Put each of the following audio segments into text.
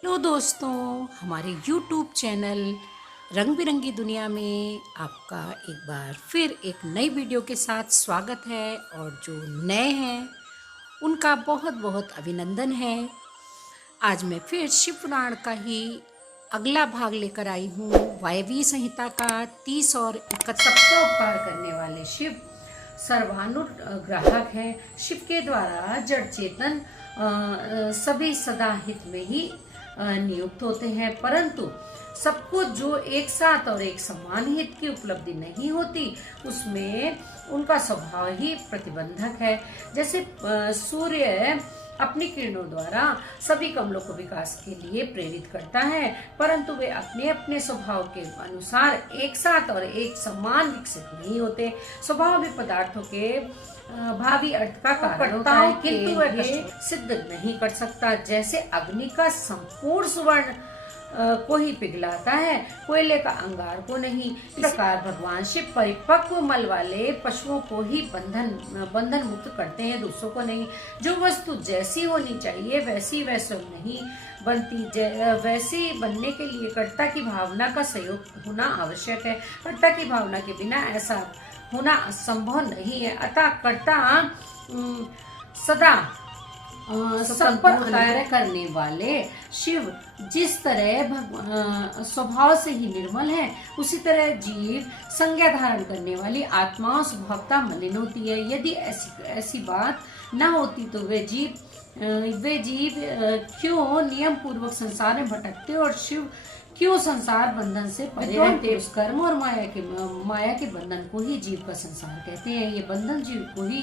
Hello दोस्तों, हमारे YouTube channel रंग बिरंगी दुनिया में आपका एक बार फिर एक नई वीडियो के साथ स्वागत है। और जो नए हैं उनका बहुत बहुत अभिनंदन है। आज मैं फिर शिव पुराण का ही अगला भाग लेकर आई हूँ। वायवीय संहिता का 30 और 31 सबका उपकार करने वाले शिव सर्वानुग्राहक हैं। शिव के द्वारा जड़ चेतन सभी सदा हित में ही नियुक्त होते हैं, परंतु सबको जो एक साथ और एक समान हित की उपलब्धि नहीं होती उसमें उनका स्वभाव ही प्रतिबंधक है। जैसे सूर्य अपनी किरणों द्वारा सभी कमलों को विकास के लिए प्रेरित करता है, परंतु वे अपने अपने स्वभाव के अनुसार एक साथ और एक समान विकसित नहीं होते। स्वभाव भी पदार्थों के भावी अर्थ का कारण होता है, किंतु वह सिद्ध नहीं कर सकता। जैसे अग्नि का संपूर्ण सुवर्ण को ही पिघलाता है, कोयले का अंगार को नहीं। इस प्रकार भगवान शिव परिपक्व मल वाले पशुओं को ही बंधन मुक्त करते हैं, दूसरों को नहीं। जो वस्तु जैसी होनी चाहिए वैसी वह स्वयं नहीं बनती, वैसी बनने के लिए कर्ता की भावना का सहयोग होना आवश्यक है। कर्ता की भावना के बिना ऐसा होना असंभव नहीं है। अतः कर्ता सदा सब पर कार्य करने वाले शिव जिस तरह स्वभाव से ही निर्मल है, उसी तरह जीव संज्ञा धारण करने वाली आत्मा स्वभावता मलिन होती है। यदि ऐसी बात न होती तो वे जीव क्यों नियम पूर्वक संसार में भटकते और शिव क्यों संसार बंधन से परे रहते। कर्म और माया के बंधन को ही जीव का संसार कहते हैं। ये बंधन जीव को ही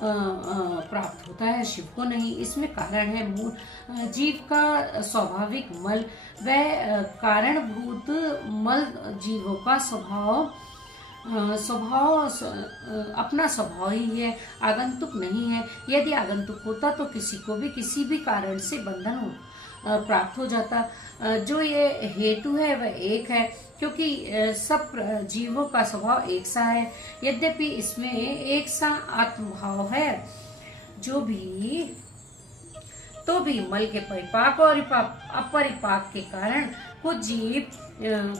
प्राप्त होता है, शिव को नहीं। इसमें कारण है जीव का स्वाभाविक मल, वह कारणभूत मल जीवों का अपना स्वभाव ही है, आगंतुक नहीं है। यदि आगंतुक होता तो किसी को भी किसी भी कारण से बंधन प्राप्त हो जाता। जो ये हेतु है वह एक है, क्योंकि सब जीवों का स्वभाव एक सा है। यद्यपि इसमें एक सा आत्मभाव है, तो भी मल के परिपाक और अपरिपाक के कारण कुछ जीव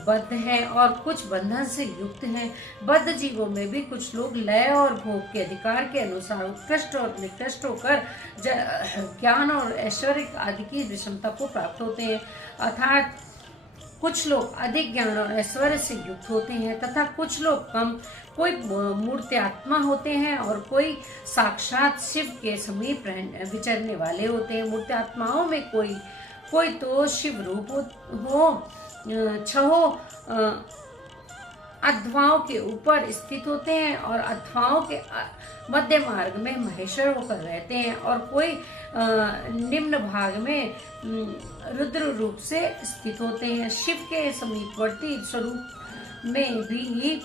बद्ध है और कुछ बंधन से युक्त हैं। बद्ध जीवों में भी कुछ लोग लय और भोग के अधिकार के अनुसार उत्कृष्ट और निकृष्ट होकर ज्ञान और ऐश्वर्य आदि की विषमता को प्राप्त होते हैं। अर्थात कुछ लोग अधिक ज्ञान और ऐश्वर्य से युक्त होते हैं तथा कुछ लोग कम। कोई मूर्त्यात्मा होते हैं और कोई साक्षात शिव के समीप विचरने वाले होते हैं। मूर्त्यात्माओं में कोई तो शिव रूप हो छहो अध्वाओं के ऊपर स्थित होते हैं और अध्वाओं के मध्य मार्ग में महेश्वर होकर रहते हैं, और कोई निम्न भाग में रुद्र रूप से स्थित होते हैं। शिव के समीपवर्ती स्वरूप में भी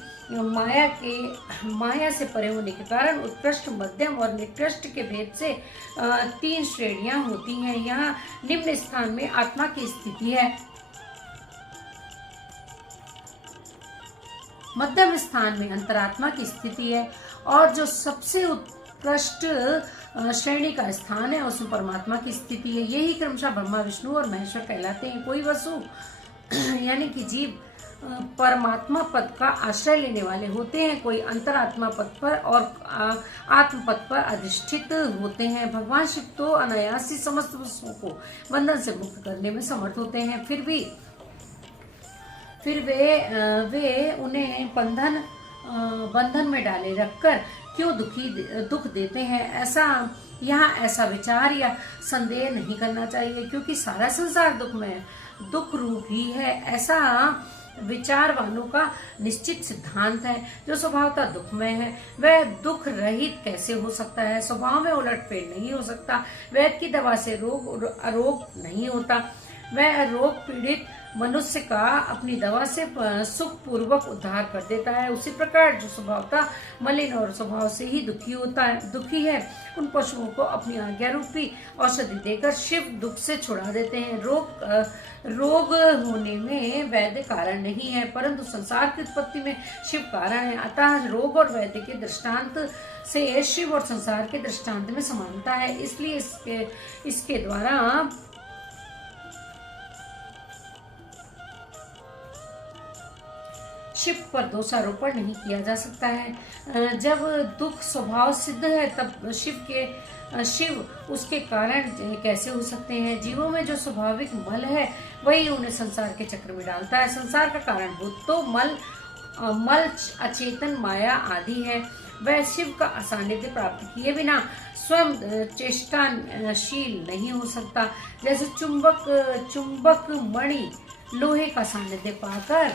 माया से परे होने के कारण उत्कृष्ट, मध्यम और निकृष्ट के भेद से 3 श्रेणियां होती हैं। यहाँ निम्न स्थान में आत्मा की स्थिति है, मध्यम स्थान में अंतरात्मा की स्थिति है, और जो सबसे उत्कृष्ट श्रेणी का स्थान है उसमें परमात्मा की स्थिति है। यही क्रमशः ब्रह्मा, विष्णु और महेश्वर कहलाते हैं। कोई वसु यानी कि जीव परमात्मा पद का आश्रय लेने वाले होते हैं, कोई अंतरात्मा पद पर और आत्म पद पर अधिष्ठित होते हैं। भगवान शिव तो अनायास ही समस्त वस्तुओं को बंधन से मुक्त करने में समर्थ होते हैं, फिर वे उन्हें बंधन में डाले रखकर क्यों दुख देते हैं। ऐसा विचार या संदेह नहीं करना चाहिए, क्योंकि सारा संसार दुख रूप ही है। ऐसा विचारवानों का निश्चित सिद्धांत है। जो स्वभावतः दुखमय है वह दुख रहित कैसे हो सकता है। स्वभाव में उलटफेर नहीं हो सकता। वैद्य की दवा से अरोग नहीं होता। वह रोग पीड़ित मनुष्य का अपनी दवा से सुख पूर्वक उद्धार कर देता है। उसी प्रकार जो स्वभावतः मलिन और स्वभाव से ही दुखी है, उन पशुओं को अपनी आज्ञा रूपी औषधि देकर शिव दुख से छुड़ा देते हैं। रोग होने में वैद्य कारण नहीं है, परंतु संसार की उत्पत्ति में शिव कारण है। अतः रोग और वैद्य के दृष्टांत से शिव और संसार के दृष्टांत में समानता है। इसलिए इसके द्वारा शिव पर दोषारोपण नहीं किया जा सकता है। जब दुख स्वभाव सिद्ध है तब शिव उसके कारण कैसे हो सकते हैं। जीवों में जो स्वाभाविक मल है वही उन्हें संसार के चक्र में डालता है। संसार का कारणभूत तो मल अचेतन माया आदि है। वह शिव का असान्निध्य प्राप्त किए बिना स्वयं चेष्टाशील नहीं हो सकता। जैसे चुंबक मणि लोहे का सान्निध्य पाकर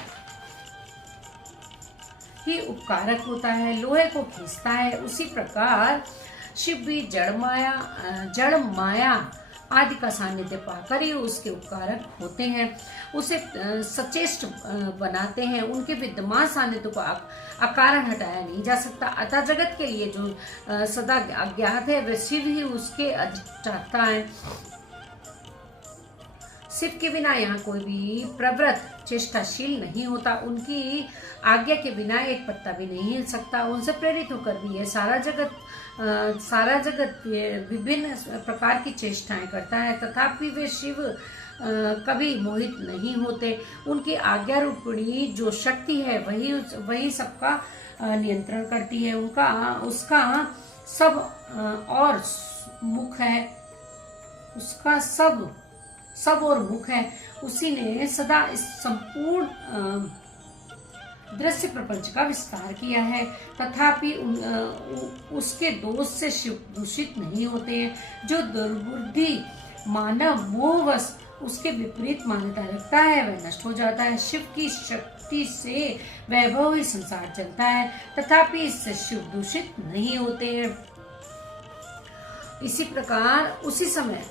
ही उपकारक होता है, लोहे को खींचता है, उसी प्रकार शिव भी जड़ माया आदि का सान्निध्य पाकर ही उसके उपकारक होते हैं, उसे सचेष्ट बनाते हैं। उनके विद्यमान सान्निध्य को अकारण हटाया नहीं जा सकता। अतः जगत के लिए जो सदा अज्ञात है वह शिव ही उसके अधिष्ठाता है। शिव के बिना यहाँ कोई भी प्रवृत्त चेष्टाशील नहीं होता। उनकी आज्ञा के बिना एक पत्ता भी नहीं हिल सकता। उनसे प्रेरित होकर भी यह सारा जगत विभिन्न प्रकार की चेष्टाएं करता है, तथापि वे शिव कभी मोहित नहीं होते। उनकी आज्ञा रूपिणी जो शक्ति है वही सबका नियंत्रण करती है। उसका सब और मुख है। उसी ने सदा इस संपूर्ण दृश्य प्रपंच का विस्तार किया है, तथापि उसके दोष से शिव दूषित नहीं होते हैं। जो दुर्बुद्धि मानव मोहवश उसके विपरीत मान्यता रखता है वह नष्ट हो जाता है। शिव की शक्ति से वैभव ही संसार चलता है, तथापि इससे शिव दूषित नहीं होते हैं। इसी प्रकार उसी समय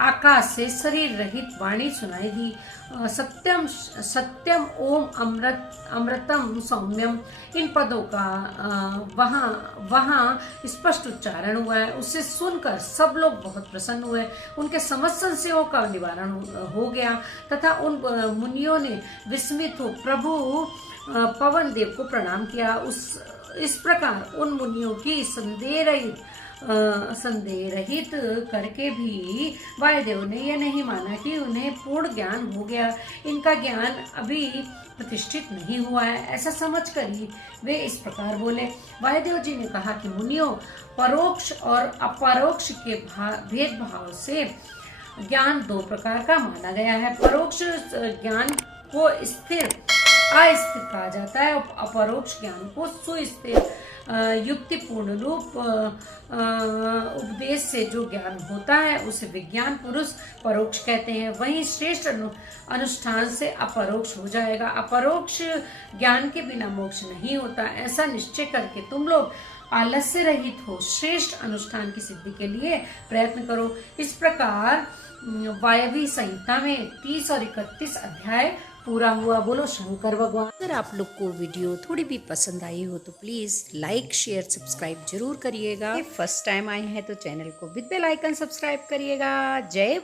आकाश से शरीर रहित वाणी सुनाई दी। सत्यम ओम अमृतम सौम्यम, इन पदों का वहाँ स्पष्ट उच्चारण हुआ है। उसे सुनकर सब लोग बहुत प्रसन्न हुए। उनके समस्त संशयों का निवारण हो गया तथा उन मुनियों ने विस्मित हो प्रभु पवन देव को प्रणाम किया। इस प्रकार उन मुनियों की संदेह रहित करके भी वायुदेव ने यह नहीं माना कि उन्हें पूर्ण ज्ञान हो गया। इनका ज्ञान अभी प्रतिष्ठित नहीं हुआ है, ऐसा समझकर ही वे इस प्रकार बोले। वायुदेव जी ने कहा कि मुनियों, परोक्ष और अपरोक्ष के भेदभाव से ज्ञान दो प्रकार का माना गया है। परोक्ष ज्ञान को अस्थिर कहा जाता है और अपरोक्ष ज्ञान को सुस्थिर युक्तिपूर्ण रूप उपदेश से जो ज्ञान होता है उसे विज्ञान पुरुष परोक्ष कहते हैं। वहीं श्रेष्ठ अनुष्ठान से अपरोक्ष हो जाएगा। अपरोक्ष ज्ञान के बिना मोक्ष नहीं होता, ऐसा निश्चय करके तुम लोग आलस्य रहित हो श्रेष्ठ अनुष्ठान की सिद्धि के लिए प्रयत्न करो। इस प्रकार वायवी संहिता में 30 और 31 अध्याय पूरा हुआ। बोलो शंकर भगवान। अगर आप लोग को वीडियो थोड़ी भी पसंद आई हो तो प्लीज लाइक शेयर सब्सक्राइब जरूर करिएगा। फर्स्ट टाइम आए हैं तो चैनल को विद बेल आइकन सब्सक्राइब करिएगा। जय